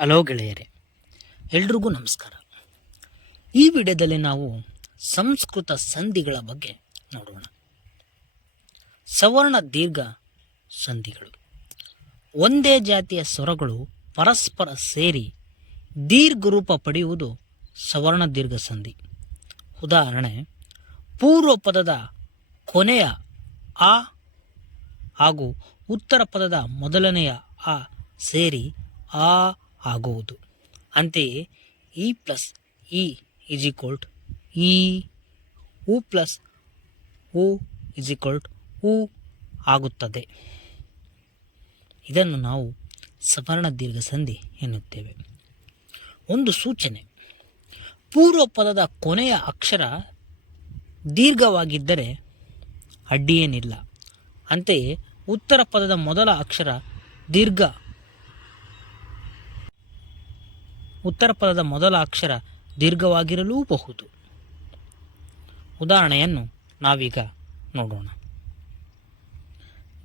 Hello ಗೆಳೆಯರೇ, ಎಲ್ರಿಗೂ ನಮಸ್ಕಾರ. ಈ ವಿಡಿಯೋದಲ್ಲಿ ನಾವು ಸಂಸ್ಕೃತ ಸಂಧಿಗಳ ಬಗ್ಗೆ ನೋಡೋಣ. ಸವರ್ಣ ದೀರ್ಘ ಸಂಧಿಗಳು. ಒಂದೇ ಜಾತಿಯ ಸ್ವರಗಳು ಪರಸ್ಪರ ಸೇರಿ ದೀರ್ಘ ರೂಪ ಪಡೆಯುವುದು ಸವರ್ಣ ದೀರ್ಘ ಸಂಧಿ. ಉದಾಹರಣೆ, ಪೂರ್ವ ಪದದ ಕೊನೆಯ ಆ ಹಾಗೂ ಉತ್ತರ ಪದದ ಮೊದಲನೆಯ ಆ ಸೇರಿ ಆ ಆಗುವುದು. ಅಂತೆಯೇ ಇ ಪ್ಲಸ್ ಇ ಇಸ್ ಇ ಉ ಪ್ಲಸ್ ಉ ಇಸ್ ಉ ಆಗುತ್ತದೆ. ಇದನ್ನು ನಾವು ಸವರ್ಣ ದೀರ್ಘ ಸಂಧಿ ಎನ್ನುತ್ತೇವೆ. ಒಂದು ಸೂಚನೆ. ಪೂರ್ವ ಪದದ ಕೊನೆಯ ಅಕ್ಷರ ದೀರ್ಘವಾಗಿದ್ದರೆ ಅಡ್ಡಿಯೇನಿಲ್ಲ. ಅಂತೆಯೇ ಉತ್ತರ ಪದದ ಮೊದಲ ಅಕ್ಷರ ದೀರ್ಘ ಉತ್ತರ ಪದದ ಮೊದಲ ಅಕ್ಷರ ದೀರ್ಘವಾಗಿರಲೂಬಹುದು. ಉದಾಹರಣೆಯನ್ನು ನಾವೀಗ ನೋಡೋಣ.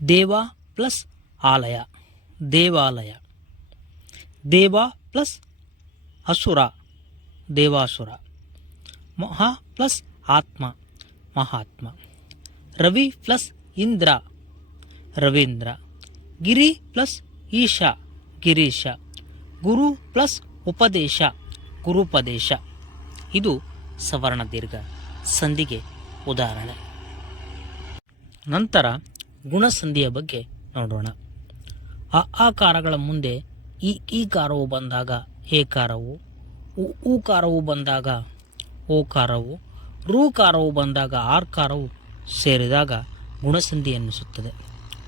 ದೇವ ಪ್ಲಸ್ ಆಲಯ, ದೇವಾಲಯ. ದೇವ ಪ್ಲಸ್ ಅಸುರ, ದೇವಾಸುರ. ಮಹಾ ಪ್ಲಸ್ ಆತ್ಮ, ಮಹಾತ್ಮ. ರವಿ ಪ್ಲಸ್ ಇಂದ್ರ, ರವೀಂದ್ರ. ಗಿರಿ ಪ್ಲಸ್ ಈಶಾ, ಗಿರೀಶ. ಗುರು ಪ್ಲಸ್ ಉಪದೇಶ, ಗುರುಪದೇಶ. ಇದು ಸವರ್ಣ ದೀರ್ಘ. ಸಂಧಿಗೆ ಉದಾಹರಣೆ. ನಂತರ ಗುಣಸಂಧಿಯ ಬಗ್ಗೆ ನೋಡೋಣ. ಅ ಆಕಾರಗಳ ಮುಂದೆ ಈ ಕಾರವು ಬಂದಾಗ ಏಕಾರವು, ಉ ಕಾರವು ಬಂದಾಗ ಓಕಾರವು, ರೂಕಾರವು ಬಂದಾಗ ಆರ್ಕಾರವು ಸೇರಿದಾಗ ಗುಣಸಂಧಿ ಎನ್ನಿಸುತ್ತದೆ.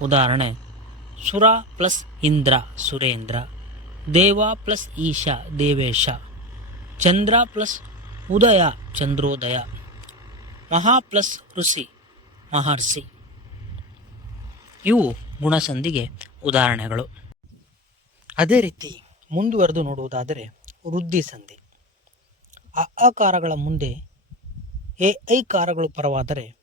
ಉದಾಹರಣೆ, ಸುರ ಪ್ಲಸ್ ಇಂದ್ರ, ಸುರೇಂದ್ರ. ದೇವ ಪ್ಲಸ್ ಈಶ, ದೇವೇಶ. ಚಂದ್ರ ಪ್ಲಸ್ ಉದಯ, ಚಂದ್ರೋದಯ. ಮಹಾ ಪ್ಲಸ್ ಋಷಿ, ಮಹರ್ಷಿ. ಇವು ಗುಣಸಂಧಿಗೆ ಉದಾಹರಣೆಗಳು. ಅದೇ ರೀತಿ ಮುಂದುವರೆದು ನೋಡುವುದಾದರೆ ವೃದ್ಧಿ ಸಂಧಿ ಅ ಮುಂದೆ ಎ ಐಕಾರಗಳು ಪರವಾದರೆ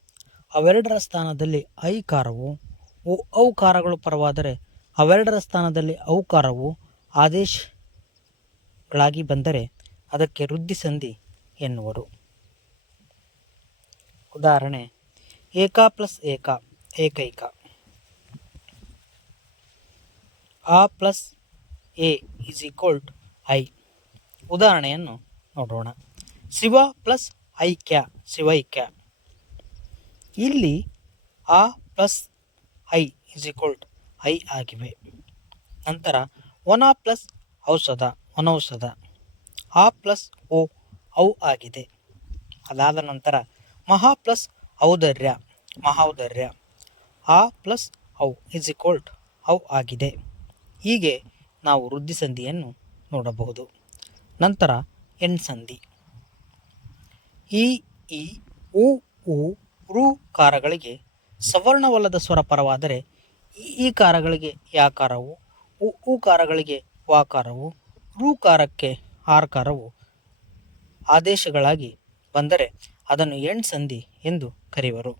ಅವೆರಡರ ಸ್ಥಾನದಲ್ಲಿ ಐಕಾರವು ಓ ಔಕಾರಗಳು ಪರವಾದರೆ ಅವೆರಡರ ಸ್ಥಾನದಲ್ಲಿ ಔಕಾರವು ಆದೇಶಗಳಾಗಿ ಬಂದರೆ ಅದಕ್ಕೆ ವೃದ್ಧಿ ಸಂಧಿ ಎನ್ನುವರು. ಉದಾಹರಣೆ, ಏಕ ಪ್ಲಸ್ ಏಕ, ಏಕೈಕ. ಆ ಪ್ಲಸ್ ಎ ಇಸ್ ಈಕ್ವಲ್ಟ್ ಐ. ಉದಾಹರಣೆಯನ್ನು ನೋಡೋಣ. ಶಿವ ಪ್ಲಸ್ ಐಕ್ಯ ಶಿವೈಕ್ಯ ಇಲ್ಲಿ ಆ ಪ್ಲಸ್ ಐ ಇಸ್ ಈಕ್ವಲ್ಟ್ ಐ ಆಗಿವೆ. ನಂತರ ಒನ ಪ್ಲಸ್ ಔಷಧ, ಒನೌಷಧ. ಆ ಪ್ಲಸ್ ಓ ಔ ಆಗಿದೆ. ಅದಾದ ನಂತರ ಮಹಾ ಪ್ಲಸ್ ಔದರ್ಯ ಮಹೌದರ್ಯ ಆ ಪ್ಲಸ್ ಔ ಇಸ್ ಈಕ್ವಲ್ಟ್ ಔ ಆಗಿದೆ. ಹೀಗೆ ನಾವು ವೃದ್ಧಿ ಸಂಧಿಯನ್ನು ನೋಡಬಹುದು. ನಂತರ ಎಣ್ ಸಂಧಿ. ಈ ಇ ಉ ಉ, ರು ಕಾರಗಳಿಗೆ ಸವರ್ಣವಲ್ಲದ ಸ್ವರ ಪರವಾದರೆ ಈ ಕಾರಗಳಿಗೆ ಯಾಕಾರವು ಉ ಉ ಕಾರಗಳಿಗೆ ವಾಕಾರವು ರುಕಾರಕ್ಕೆ ಆರ್ಕಾರವು ಆದೇಶಗಳಾಗಿ ಬಂದರೆ ಅದನ್ನು ಎಣ್ ಸಂಧಿ ಎಂದು ಕರೆಯುವರು.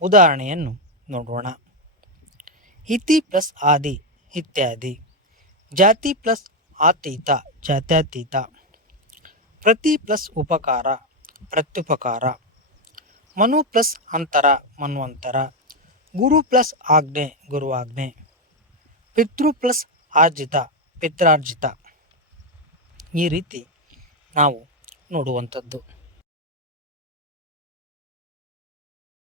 ಉದಾಹರಣೆಯನ್ನು ನೋಡೋಣ. ಇತಿ ಪ್ಲಸ್ ಆದಿ ಇತ್ಯಾದಿ. ಜಾತಿ ಪ್ಲಸ್ ಆತೀತ, ಜಾತ್ಯತೀತ. ಪ್ರತಿ ಪ್ಲಸ್ ಉಪಕಾರ, ಪ್ರತ್ಯುಪಕಾರ. ಮನು ಪ್ಲಸ್ ಅಂತರ ಮನ್ವಂತರ ಗುರು ಪ್ಲಸ್ ಆಜ್ಞೆ ಗುರುವಾಜ್ಞೆ ಪಿತೃ ಪ್ಲಸ್ ಆರ್ಜಿತ ಪಿತ್ರಾರ್ಜಿತ. ಈ ರೀತಿ ನಾವು ನೋಡುವಂಥದ್ದು.